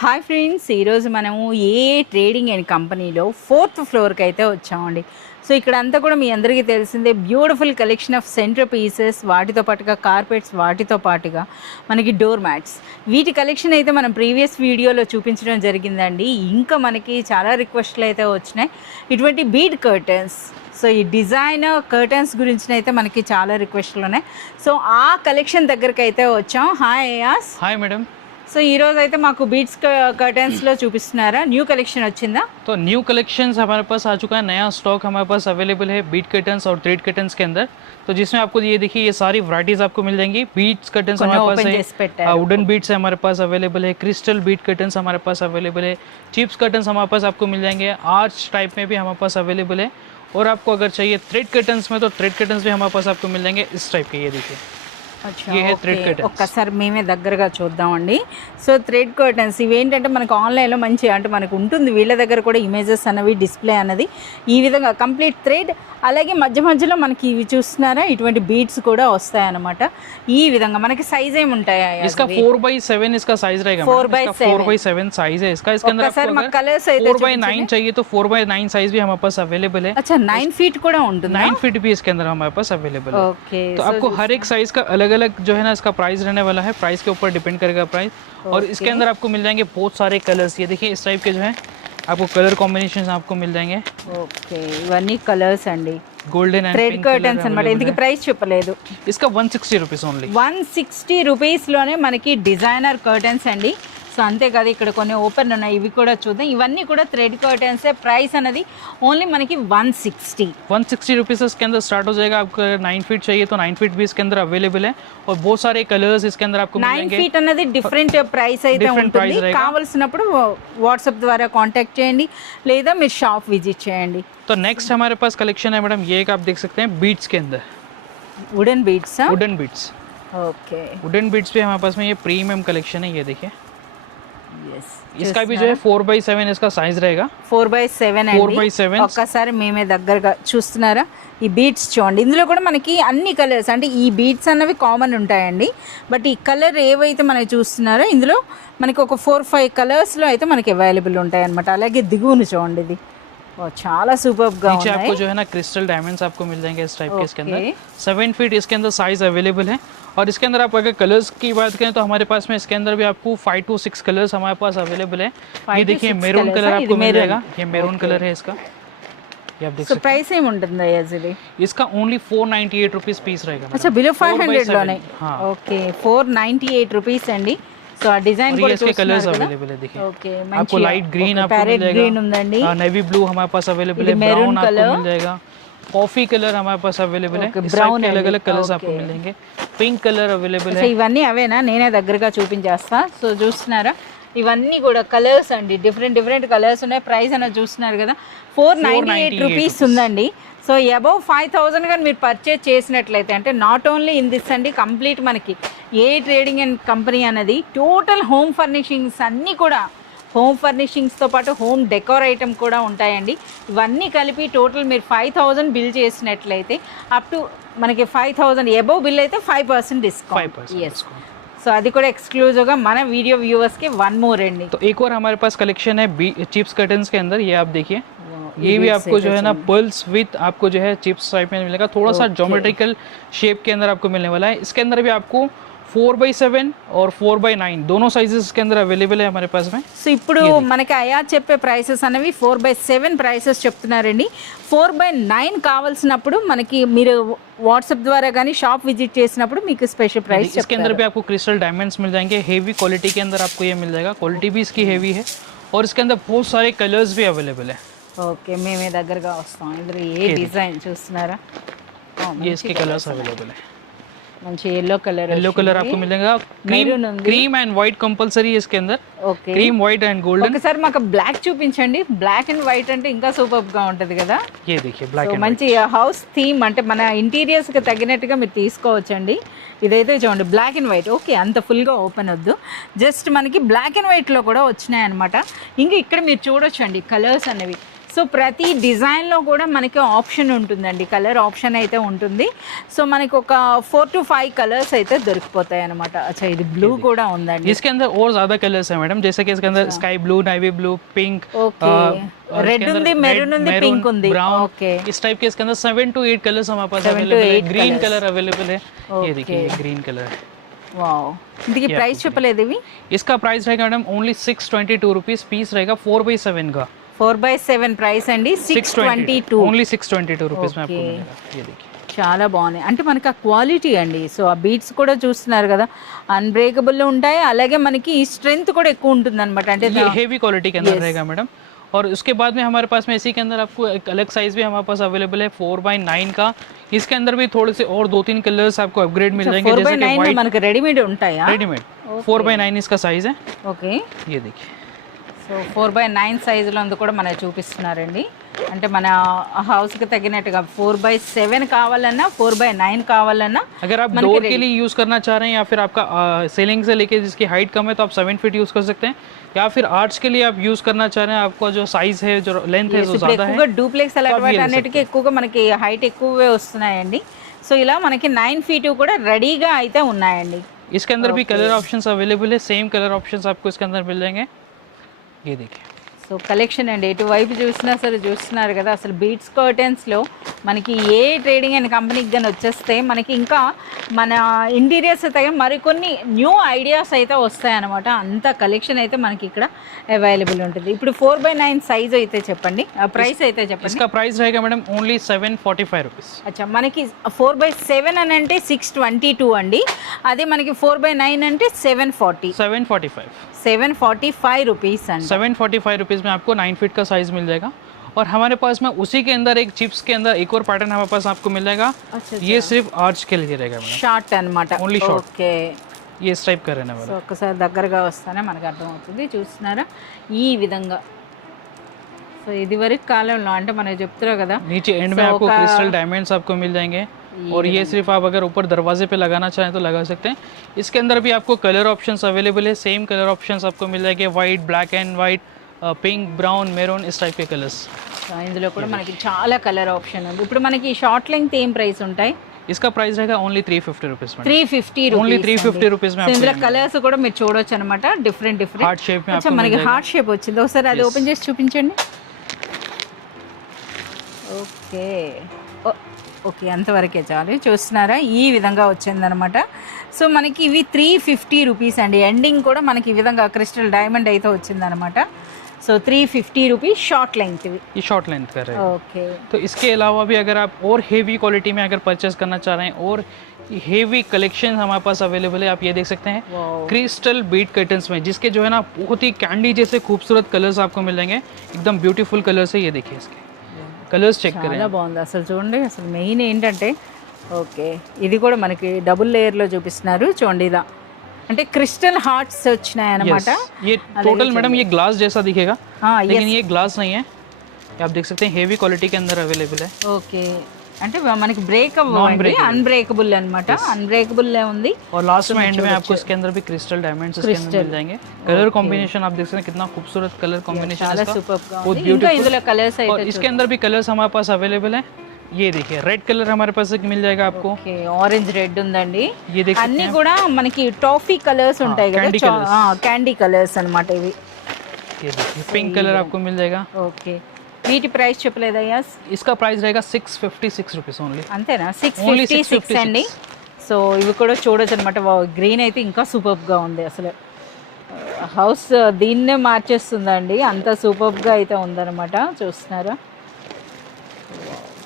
Hi friends, ఈరోజు మనము trading and కంపెనీలో 4th ఫ్లోర్కి అయితే వచ్చామండి. సో ఇక్కడ అంతా కూడా మీ అందరికీ తెలిసిందే, beautiful collection of centre pieces, వాటితో పాటుగా కార్పెట్స్, వాటితో పాటుగా మనకి డోర్ మ్యాట్స్, వీటి కలెక్షన్ అయితే మనం ప్రీవియస్ వీడియోలో చూపించడం జరిగిందండి. ఇంకా మనకి చాలా రిక్వెస్ట్లు అయితే వచ్చినాయి ఇటువంటి బీడ్ కర్టన్స్. సో ఈ డిజైనర్ కర్టన్స్ గురించి అయితే మనకి చాలా రిక్వెస్ట్లు ఉన్నాయి. సో ఆ కలెక్షన్ దగ్గరికి అయితే వచ్చాం. హాయ్ అయాస్. Hi madam. సో ఈ రోజు అయితే మాకు बीट्स कर्टन्स లో చూపిస్తున్నారా? న్యూ కలెక్షన్ వచ్చిందా? तो न्यू कलेक्शंस हमारे पास आ चुका है, नया स्टॉक हमारे पास अवेलेबल है बीट कर्टन्स और थ्रेड कर्टन्स के अंदर. तो जिसमें आपको ये देखिए, ये सारी वैरायटीज आपको मिल जाएंगी. बीट्स कर्टन्स हमारे पास है, वुडन बीट्स हमारे पास अवेलेबल है, क्रिस्टल बीट कर्टन्स हमारे पास अवेलेबल है, चिप्स कर्टन्स हमारे पास आपको मिल जाएंगे, आर्च टाइप में भी हमारे पास अवेलेबल है. और आपको अगर चाहिए थ्रेड कर्टन्स में, तो थ्रेड कर्टन्स भी हमारे पास आपको मिल जाएंगे इस टाइप के. ये देखिए, ఒక్కసారి మేమే దగ్గరగా చూద్దామండి. సో థ్రెడ్ కర్టన్స్ ఇవేంటంటే మనకు ఆన్లైన్లో మంచి అంటే మనకు ఉంటుంది, వీళ్ళ దగ్గర కూడా ఇమేజెస్ అన్నవి డిస్ప్లే అన్నది ఈ విధంగా కంప్లీట్ థ్రెడ్, అలాగే మధ్య మధ్యలో మనకి ఇవి చూస్తున్నారా ఇటువంటి బీడ్స్ కూడా వస్తాయన్నమాట. ఈ విధంగా మనకి సైజ్ ఏమి ఉంటాయా? इसका 4/7 इसका साइज रहेगा. 4/7 साइज है इसका. इसके अंदर आपको कलर्स 4/9 चाहिए तो 4/9 साइज भी हमारे पास अवेलेबल है. अच्छा, 9 फीट కూడా ఉంటుంది. 9 फीट भी इसके अंदर हमारे पास अवेलेबल है. ओके, तो आपको हर एक साइज का अलग अलग जो है ना इसका प्राइस रहने वाला है. प्राइस के ऊपर डिपेंड करेगा प्राइस. और इसके अंदर आपको मिल जाएंगे बहुत सारे कलर्स. ये देखिए, इस टाइप के जो है आपको कलर कॉम्बिनेशन आपको मिल जाएंगे. ఓకే, ఇవన్నీ కలర్స్ అండి. गोल्डन एंड థ్రెడ్ కర్టన్స్ అన్నమాట. ఇంతకి ప్రైస్ చెప్పలేదు. इसका 160 रुपीस ओनली. 160 రూపీస్లోనే మనకి డిజైనర్ కర్టన్స్ అండి. సో అంతేకాదు, ఇక్కడ కొన్ని ఓపెన్ ఉన్నాయి, ఇవి కూడా చూద్దాం. ఇవన్నీ కూడా థ్రెడ్ కర్టన్సే. ప్రైస్ అనేది ఓన్లీ మనకి 160 रुपीस इसके अंदर स्टार्ट हो जाएगा. आपको 9 फीट चाहिए तो 9 फीट भी इसके अंदर अवेलेबल है. और बहुत सारे कलर्स इसके अंदर आपको मिल 9 ఫీట్ అన్నది డిఫరెంట్ ప్రైస్ అయితే ఉంటుంది. కావాల్సినప్పుడు వాట్సాప్ ద్వారా కాంటాక్ట్ చేయండి, లేదా మీరు షాప్ విజిట్ చేయండి. तो नेक्स्ट हमारे पास कलेक्शन है मैडम, ये एक आप देख सकते हैं बीट्स के अंदर wooden beats. Wooden beats, okay. Wooden beats भी हमारे पास में ये प्रीमियम कलेक्शन है. ये देखिए, यस, इसका भी जो है 4/7 इसका साइज रहेगा. 4/7 అండి. 4/7 ఒక్కసారి మేమే దగ్గరగా చూస్తున్నారా ఈ బీడ్స్ చూడండి. ఇందులో కూడా మనకి అన్ని కలర్స్, అంటే ఈ బీడ్స్ అన్నవి కామన్ ఉంటాయండి, బట్ ఈ కలర్ ఏవైతే మనకి చూస్తున్నారో ఇందులో మనకి ఒక 4-5 కలర్స్లో అయితే మనకి అవైలబుల్ ఉంటాయి అనమాట. అలాగే దిగువను చూడండి, ఇది చాలా సూపర్ గా नीचे आपको जो है ना क्रिस्टल डायमंड्स आपको मिल जाएंगे इस टाइप के. इसके अंदर 7 फीट इसके अंदर साइज अवेलेबल है. और इसके अंदर आप अगर कलर्स की बात करें तो हमारे पास में इसके अंदर भी आपको 5 to 6 कलर्स हमारे पास अवेलेबल है. ये देखिए, मेरून कलर आपको मिल जाएगा. ये मेरून कलर है इसका. ये आप देख सकते हैं. ప్రైస్ ఏముంటుంది ఇది? इसका ओनली 498 रुपीस पीस रहेगा. अच्छा, बिलो 500 లోనే. ఓకే, 498 రూపీస్ అండి. సో ఆ డిజైన్ కూడా इसके कलर्स अवेलेबल है. देखिए, ओके, आपको लाइट ग्रीन आपको मिल जाएगा, ग्रीन ఉందండి, नेवी ब्लू हमारे पास अवेलेबल है, ब्राउन आपको मिल जाएगा, कॉफी कलर हमारे पास अवेलेबल है. ब्राउन अलग अलग कलर्स आपको मिलेंगे. पिंक कलर अवेलेबल है. ఇవన్నీ అవేనా? నేనే దగ్గరగా చూపించేస్తా. సో చూస్తున్నారా, ఇవన్నీ కూడా కలర్స్ అండి, డిఫరెంట్ కలర్స్ ఉన్నాయి. ప్రైస్ అనేది చూస్తున్నారు కదా, 498 రూపీస్ ఉందండి. సో అబౌవ్ 5000 కానీ మీరు పర్చేజ్ చేసినట్లయితే, అంటే నాట్ ఓన్లీ ఇన్ దిస్ అండి, కంప్లీట్ మనకి ట్రేడింగ్ అండ్ కంపెనీ అనేది టోటల్ హోమ్ ఫర్నిషింగ్స్ అన్నీ కూడా, హోమ్ ఫర్నిషింగ్స్తో పాటు హోమ్ డెకోర్ ఐటమ్ కూడా ఉంటాయండి. ఇవన్నీ కలిపి టోటల్ మీరు 5000 బిల్ చేసినట్లయితే అప్ టు మనకి 5000 అబౌవ్ బిల్ అయితే 5% డిస్కౌంట్. ఎస్, సో అది కూడా ఎక్స్క్లూజివ్గా మన వీడియో వ్యూవర్స్కి 1 మోర్ అండి. तो एक और हमारे पास कलेक्शन है चिप्स कर्टन्स के अंदर. ये आप देखिए, ये भी आपको जो है ना पर्ल्स विथ आपको जो है चिप्स टाइप में मिलेगा. थोड़ा सा ज्योमेट्रिकल शेप के अंदर आपको मिलने वाला है. इसके अंदर भी आपको 4/7 और 4/9 दोनों साइजेस के अंदर अवेलेबल है हमारे पास में. సో ఇప్పుడు మనకి అయా చెప్పే ప్రైసెస్ అనేవి 4/7 ప్రైసెస్ చెప్తున్నారండి. 4/9 కావాల్సినప్పుడు మనకి మీరు వాట్సాప్ ద్వారా కానీ షాప్ విజిట్ చేసినప్పుడు మీకు స్పెషల్ ప్రైస్. इसके अंदर भी आपको क्रिस्टल डायमंड्स मिल जाएंगे, हेवी क्वालिटी के अंदर आपको ये मिल जाएगा. क्वालिटी भी इसकी हेवी है. और इसके अंदर बहुत सारे कलर्स भी अवेलेबल है. ఓకే, మేమే దగ్గరగా వస్తాం. ఇందులో ఏ డిజైన్ చూస్తున్నారా? ये इसके कलर्स अवेलेबल है. మంచి येलो కలర్ आपको मिलेगा. क्रीम एंड व्हाइट कंपलसरी है इसके अंदर. Okay, cream white and golden. ఒకసారి మాకు బ్లాక్ చూపించండి. బ్లాక్ అండ్ వైట్ అంటే ఇంకా సూపర్ గా ఉంటది కదా. ये देखिए, ब्लैक एंड మంచి హౌస్ థీమ్, అంటే మన ఇంటీరియర్స్ కి తగినట్టుగా మీరు తీసుకోవచ్చండి. ఇదైతే చూడండి, బ్లాక్ అండ్ వైట్. ఓకే, అంత ఫుల్ గా ఓపెన్ వద్దు, జస్ట్ మనకి బ్లాక్ అండ్ వైట్ లో కూడా వచ్చినాయి అనమాట. ఇంకా ఇక్కడ మీరు చూడొచ్చండి కలర్స్ అనేవి సో ప్రతి డిజైన్లో కూడా మనకి ఆప్షన్ ఉంటుందండి, కలర్ ఆప్షన్ అయితే ఉంటుంది. సో మనకి ఒక 4 to 5 కలర్స్ అయితే దొరికిపోతాయి అనమాట. అచ్చా ఇది బ్లూ కూడా ఉందండి. इसके अंदर और ज्यादा कलर्स हैं मैडम, जैसे कि इसके अंदर sky blue, navy blue, pink, okay red ఉంది, మెరూన్ ఉంది, పింక్ ఉంది. ఓకే इस टाइप के इसके अंदर 7 to 8 कलर्स हमारे पास अवेलेबल है. ग्रीन कलर अवेलेबल है, ये देखिए ग्रीन कलर है. వావ్, ఇందుకి ప్రైస్ చెప్పలేదు ఇవి. इसका प्राइस रहेगा मैडम ओनली 622 रुपीस पीस रहेगा 4x7 का. 4x7 ప్రైస్ అండి 622. ओनली 622 रुपीस में आपको मिलेगा. ये देखिए చాలా బాగున్నాయి. అంటే మనకి ఆ క్వాలిటీ అండి. సో ఆ బీట్స్ కూడా చూస్తున్నారు కదా, అన్బ్రేకబుల్ ఉంటాయి, అలాగే మనకి స్ట్రెంగ్త్ కూడా ఎక్కువ ఉంటుంది అనమాట. అంటే ये हेवी क्वालिटी के अंदर रहेगा मैडम. और उसके बाद में हमारे पास में इसी के अंदर आपको एक अलग साइज भी हमारे पास अवेलेबल है 4x9 का. इसके अंदर भी थोड़े से और 2-3 कलर्स आपको अपग्रेड मिल जाएंगे, जैसे कि 4x9 మనకి రెడీమేడ్ ఉంటాయా? रेडीमेड 4x9 इसका साइज है. ఓకే ये देखिए సో 4x9 సైజులో అందు కూడా మనకి చూపిస్తున్నారండి. అంటే మన హౌస్కి తగినట్టుగా 4x7 కావాలన్నా 4x9 కావాలన్నా. अगर आप डोर के लिए यूज करना चाह रहे हैं या फिर आपका सीलिंग से लेके जिसकी हाइट कम है तो आप 7 फीट यूज कर सकते हैं, या फिर आर्च के लिए आप यूज करना चाह रहे हैं, आपका जो साइज है जो लेंथ है वो ज्यादा है. ఎక్కువగా డూప్లెక్స్ అలా అన్నిటికీ ఎక్కువగా మనకి హైట్ ఎక్కువే వస్తున్నాయండి. సో ఇలా మనకి 9 ఫీట్ కూడా రెడీగా అయితే ఉన్నాయండి. इसके अंदर भी कलर ऑप्शंस अवेलेबल है, सेम कलर ऑप्शंस आपको इसके अंदर मिल जाएंगे. ये देखिए సో కలెక్షన్ అండి, ఎటువైపు చూసినా సరే చూస్తున్నారు కదా. అసలు బీట్స్ కర్టెన్స్లో మనకి ఏ ట్రేడింగ్ అండ్ కంపెనీకి కానీ వచ్చేస్తే మనకి ఇంకా మన ఇంటీరియర్స్ అయితే మరికొన్ని న్యూ ఐడియాస్ అయితే వస్తాయన్నమాట. అంత కలెక్షన్ అయితే మనకి ఇక్కడ అవైలబుల్ ఉంటుంది. ఇప్పుడు 4x9 సైజ్ అయితే చెప్పండి, ప్రైస్ అయితే చెప్పండి. इसका प्राइस रहेगा मैडम ओनली 745 रुपीस. అచ్చా మనకి 4x7 అని అంటే 622 అండి, అదే మనకి 4x9 అంటే 745 రూపీస్ అండి. 745 रुपीस में आपको 9 फीट का साइज मिल जाएगा. और हमारे पास में उसी के अंदर एक चिप्स के अंदर एक और पैटर्न हमारे पास आपको मिल जाएगा. ये सिर्फ आर्च के लिए रहेगा मैडम, షార్ట్ అన్నమాట. Only short. ఓకే ये इस टाइप का रहने वाला సో ఒక్కసారి దగ్గరగా వస్తానే మనకు అర్థమవుతుంది. చూస్తున్నారా ఈ విధంగా. సో ఇది వరకు కాలంలో అంటే మనం చెప్తున్నారు కదా, है. नीचे एंड में आपको क्रिस्टल डायमंड्स आपको मिल जाएंगे. और ये सिर्फ आप अगर ऊपर दरवाजे पे लगाना चाहें तो लगा सकते हैं. इसके अंदर भी आपको कलर ऑप्शंस अवेलेबल है, सेम कलर ऑप्शंस आपको मिल जाएंगे, white, black and white, pink, brown, maroon, इस टाइप के कलर्स. ఇందులో కూడా మనకి చాలా కలర్ ఆప్షన్ ఉంది. ఇప్పుడు మనకి షార్ట్ లెంగ్త్ ఏం ప్రైస్ ఉంటాయి? इसका प्राइस रहेगा ओनली 350 रुपीस में. 350 ओनली 350 रुपीस में. ఇందులో కలర్స్ కూడా మీరు చూడొచ్చు అనమాట, డిఫరెంట్ हार्ट शेप में అచ్చా మనకి హార్ట్ షేప్ వచ్చింది. ఒకసారి అది ఓపెన్ చేసి చూపించండి. ఓకే ఓకే అంతవరకే చాలు. చూస్తున్నారా ఈ విధంగా వచ్చిందనమాట. సో మనకి ఇవి 350 రూపీస్ అండి. ఎండింగ్ కూడా మనకి ఈ విధంగా క్రిస్టల్ డైమండ్ అయితే వచ్చిందనమాట. సో 350 రూపీస్ షార్ట్ లెంగ్త్ ఇవి. ये शॉर्ट लेंथ का रहेगा. ఓకే तो इसके अलावा भी अगर आप और हेवी क्वालिटी में अगर परचेस करना चाह रहे हैं और हेवी कलेक्शन हमारे पास अवेलेबल है, आप ये देख सकते हैं क्रिस्टल बीट कर्टन्स में, जिसके जो है ना बहुत ही कैंडी जैसे खूबसूरत कलर्स आपको मिल जाएंगे, एकदम ब्यूटीफुल कलर्स है. ये देखिए इसके కలర్స్ చెక్ చాలా బాగుంది అసలు. చూడండి అసలు మెయిన్ ఏంటంటే ఓకే ఇది కూడా మనకి డబుల్ లేయర్లో చూపిస్తున్నారు. చూడండి ఇలా అంటే క్రిస్టల్ హార్ట్స్ వచ్చినాయి అనమాట. ये टोटल मैडम ये ग्लास जैसा दिखेगा, लेकिन yes. ये ग्लास नहीं है. आप देख सकते हैं हेवी क्वालिटी के अंदर अवेलेबल है. ఓకే అంటే మనకి బ్రేక్ అవ్వండి, అన్బ్రేకబుల్ అన్నమాట. అన్బ్రేకబుల్ ఉంది. और लास्ट में एंड में आपको इसके अंदर भी क्रिस्टल डायमंड्स इसके अंदर मिल जाएंगे. कलर कॉम्बिनेशन आप देख सकते हैं कितना खूबसूरत कलर कॉम्बिनेशन చాలా इसका, సూపర్ గా बहुत ఉంది. ఇంకా ఇందులో కలర్స్ और అయితే इसके अंदर भी कलर्स हमारे पास अवेलेबल है. ये देखिए रेड कलर हमारे पास एक मिल जाएगा आपको. ఓకే ఆరెంజ్ రెడ్ ఉందండి. ये देख सकते అన్ని हैं కూడా మనకి టాఫీ కలర్స్ ఉంటాయి candy కదా, colours. క్యాండీ కలర్స్ అన్నమాట ఇవి. ये देखिए पिंक कलर आपको मिल जाएगा. ఓకే వీటి ప్రైస్ చెప్పలేదయ్యా? इसका प्राइस रहेगा 656 रुपीस ओनली. అంతేనా? Only 656 అండి. సో ఇవి కూడా చూడొచ్చు అనమాట. గ్రీన్ అయితే ఇంకా సూపర్గా ఉంది అసలు. హౌస్ దీన్నే మార్చేస్తుందండి, అంత సూపర్గా అయితే ఉందన్నమాట. చూస్తున్నారా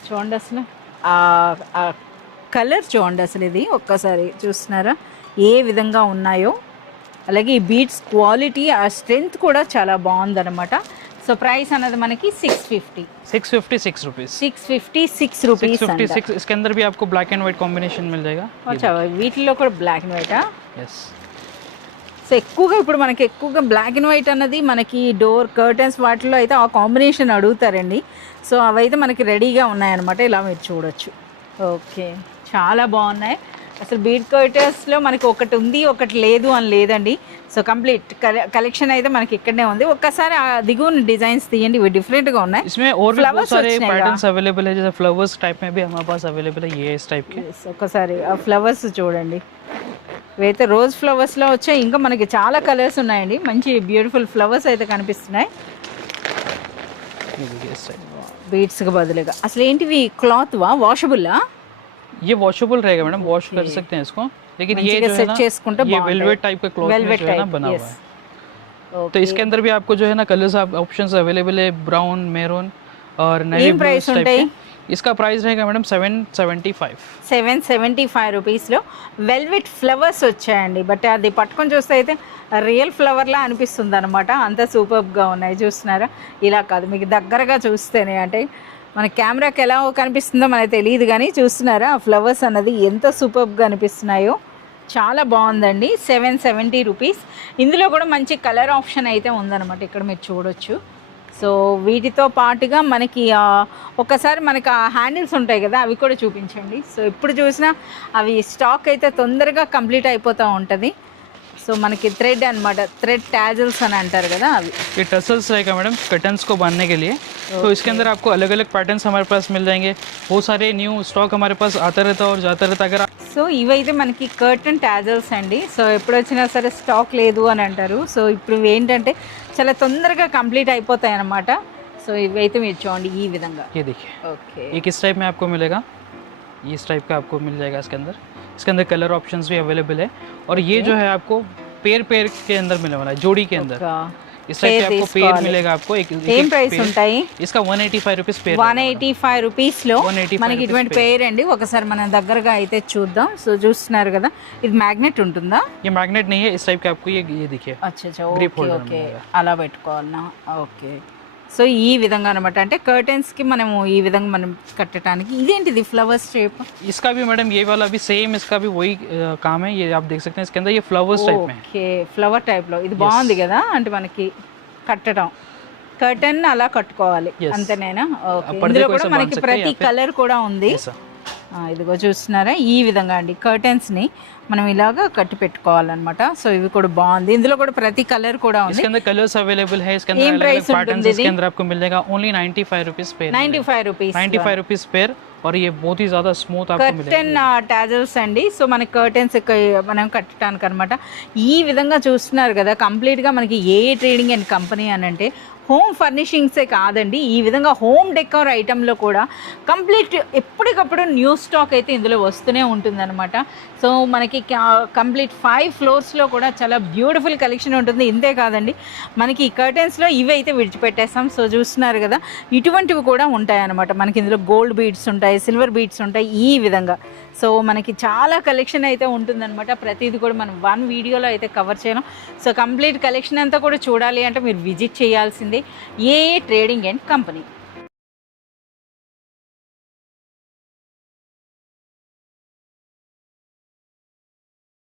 చూడండి అసలు ఆ కలర్ చూడండి అసలు. ఇది ఒక్కసారి చూస్తున్నారా ఏ విధంగా ఉన్నాయో. అలాగే ఈ బీట్స్ క్వాలిటీ, ఆ స్ట్రెంగ్త్ కూడా చాలా బాగుందన్నమాట. సో ప్రైస్ అనేది మనకి 656 रुपीस. 656 రూపీస్. 656. इसके अंदर भी आपको ब्लैक एंड व्हाइट कॉम्बिनेशन मिल जाएगा. అచ్చా వీటిలో కూడా బ్లాక్ అండ్ వైటా? यस. సో ఎక్కువగా ఇప్పుడు మనకి ఎక్కువగా బ్లాక్ అండ్ వైట్ అన్నది మనకి డోర్ కర్టన్స్ వాటిలో అయితే ఆ కాంబినేషన్ అడుగుతారండి. సో అవైతే మనకి రెడీగా ఉన్నాయన్నమాట. ఇలా మీరు చూడొచ్చు. ఓకే చాలా బాగున్నాయి. అసలు బీడ్ కర్టెన్స్లో మనకి ఒకటి ఉంది ఒకటి లేదు అని లేదండి. సో కంప్లీట్ కలెక్షన్ అయితే మనకి ఇక్కడనే ఉంది. ఒక్కసారి ఆ దిగువన డిజైన్స్ తీయండి, ఇవి డిఫరెంట్గా ఉన్నాయి. इसमें और भी बहुत सारे पैटर्न्स अवेलेबल है, जैसे फ्लावर्स टाइप में भी हमारे पास अवेलेबल है, ये इस टाइप के. ఒక్కసారి ఆ ఫ్లవర్స్ చూడండి, ఇవైతే రోజ్ ఫ్లవర్స్లో వచ్చాయి. ఇంకా మనకి చాలా కలర్స్ ఉన్నాయండి, మంచి బ్యూటిఫుల్ ఫ్లవర్స్ అయితే కనిపిస్తున్నాయి బీడ్స్కి బదులుగా. అసలు ఏంటివి క్లాత్ వాషబుల్లా? ये वॉशेबल रहेगा मैडम, वॉश कर सकते हैं इसको, लेकिन ये जो है ना ये वेलवेट टाइप का क्लॉथ में जो है ना बना हुआ है. तो इसके अंदर भी आपको जो है ना कलर्स ऑप्शंस अवेलेबल है, ब्राउन, मैरून और नेवी ब्लू टाइप के. इसका प्राइस रहेगा मैडम 775. 775 రూపీస్లో వెల్వెట్ ఫ్లవర్స్ వచ్చాయండి. బట్ అది పట్టుకొని చూస్తే అయితే రియల్ ఫ్లవర్లా అనిపిస్తుంది అనమాట, అంత సూపర్గా ఉన్నాయి. చూస్తున్నారా? ఇలా కాదు, మీకు దగ్గరగా చూస్తేనే అంటే మన కెమెరాకి ఎలా కనిపిస్తుందో మనకు తెలియదు, కానీ చూస్తున్నారా ఆ ఫ్లవర్స్ అన్నది ఎంత సూపర్గా అనిపిస్తున్నాయో. చాలా బాగుందండి. 770 రూపీస్. ఇందులో కూడా మంచి కలర్ ఆప్షన్ అయితే ఉందన్నమాట, ఇక్కడ మీరు చూడొచ్చు. సో వీటితో పాటుగా మనకి ఒకసారి మనకి ఆ హ్యాండిల్స్ ఉంటాయి కదా, అవి కూడా చూపించండి. సో ఇప్పుడు చూసినా అవి స్టాక్ అయితే తొందరగా కంప్లీట్ అయిపోతూ ఉంటుంది. సో మనకి థ్రెడ్ అనమాట, థ్రెడ్ टैजल्स అని అంటారు కదా, అవి. ये टसल्स रहेगा मैडम कर्टन्स को बांधने के लिए. तो इसके अंदर आपको अलग अलग पैटर्न्स हमारे पास मिल जाएंगे, बहुत सारे न्यू स्टॉक हमारे पास आता रहता है और जाता रहता है. अगर సో ఇవైతే మనకి కర్టన్ ట్యాజల్స్ అండి. సో ఎప్పుడు వచ్చినా సరే స్టాక్ లేదు అని అంటారు. సో ఇప్పుడు ఇవి ఏంటంటే చాలా తొందరగా కంప్లీట్ అయిపోతాయి అన్నమాట. సో ఇవైతే మీరు చూడండి ఈ విధంగా. ये देखिए, ఓకే, ये किस टाइप में आपको मिलेगा, ये इस टाइप का आपको मिल जाएगा. इसके अंदर कलर ऑप्शंस भी अवेलेबल है. और ये जो है आपको पेयर के अंदर मिलने वाला है, जोड़ी के अंदर. इस टाइप के आपको पेयर मिलेगा आपको. సేమ్ ప్రైస్ ఉంటాయి. इसका 185 रुपीस पेयर. 185 రూపీస్లో మనకి ఇటువంటి పేర్ అండి. ఒకసారి మనం దగ్గరగా అయితే చూద్దాం. సో చూస్తున్నారు కదా, ఇది మ్యాగ్నెట్ ఉంటుందా? ये मैग्नेट नहीं है, इस टाइप के आपको ये देखिए అచ్చా, ఓకే ఓకే, అలా పెట్టుకోవాలన్నా. ఓకే, సో ఈ విధంగా అనమాట. అంటే కర్టెన్స్కి మనము ఈ విధంగా మనం కట్టడానికి. ఇదేంటిది ఫ్లవర్స్ షేప్? इसका भी मैडम ये वाला भी सेम, इसका भी वही काम है. ये आप देख सकते हैं, इसके अंदर ये फ्लावर्स टाइप में. ఓకే, ఫ్లవర్ టైప్లో ఇది బాగుంది కదా. అంటే మనకి కట్టడం కర్టన్ అలా కట్టుకోవాలి అంతేనేనా? ఓకే, ఇందులో కూడా మనకి ప్రతి కలర్ కూడా ఉంది. ఇదిగో చూస్తున్నారా ఈ విధంగా అండి, కర్టెన్స్ని మనం ఇలాగా కట్టి పెట్టుకోవాలన్నమాట. సో ఇవి కూడా బాగుంది, ఇందులో కూడా ప్రతి కలర్ కూడా ఉంది. इसके अंदर कलर्स अवेलेबल है, इसके अंदर अलग अलग पैटर्न्स इसके अंदर आपको मिल जाएगा. Only 95 rupees pair. 95 rupees, 95 rupees pair. और ये बहुत ही ज़्यादा स्मूथ आपको मिलेगा. కర్టెన్ ట్యాజల్స్ అండి. సో మన కర్టెన్స్ మనం కట్టడానికి అనమాట. ఈ విధంగా చూస్తున్నారు కదా, కంప్లీట్గా మనకి ఏ ట్రేడింగ్ అండ్ కంపెనీ అని అంటే హోమ్ ఫర్నిషింగ్సే కాదండి, ఈ విధంగా హోమ్ డెకోర్ ఐటెంలో కూడా కంప్లీట్ ఎప్పటికప్పుడు న్యూ స్టాక్ అయితే ఇందులో వస్తూనే ఉంటుందన్నమాట. సో మనకి కంప్లీట్ 5 ఫ్లోర్స్లో కూడా చాలా బ్యూటిఫుల్ కలెక్షన్ ఉంటుంది. ఇంతే కాదండి, మనకి ఈ కర్టెన్స్లో ఇవి అయితే విడిచిపెట్టేస్తాం. సో చూస్తున్నారు కదా, ఇటువంటివి కూడా ఉంటాయి అన్నమాట. మనకి ఇందులో గోల్డ్ బీడ్స్ ఉంటాయి, సిల్వర్ బీడ్స్ ఉంటాయి, ఈ విధంగా. సో మనకి చాలా కలెక్షన్ అయితే ఉంటుందన్నమాట. ప్రతిదీ కూడా మనం 1 వీడియోలో అయితే కవర్ చేయలేం. సో కంప్లీట్ కలెక్షన్ అంతా కూడా చూడాలి అంటే మీరు విజిట్ చేయాల్సిందే ఏ ట్రేడింగ్ అండ్ కంపెనీ.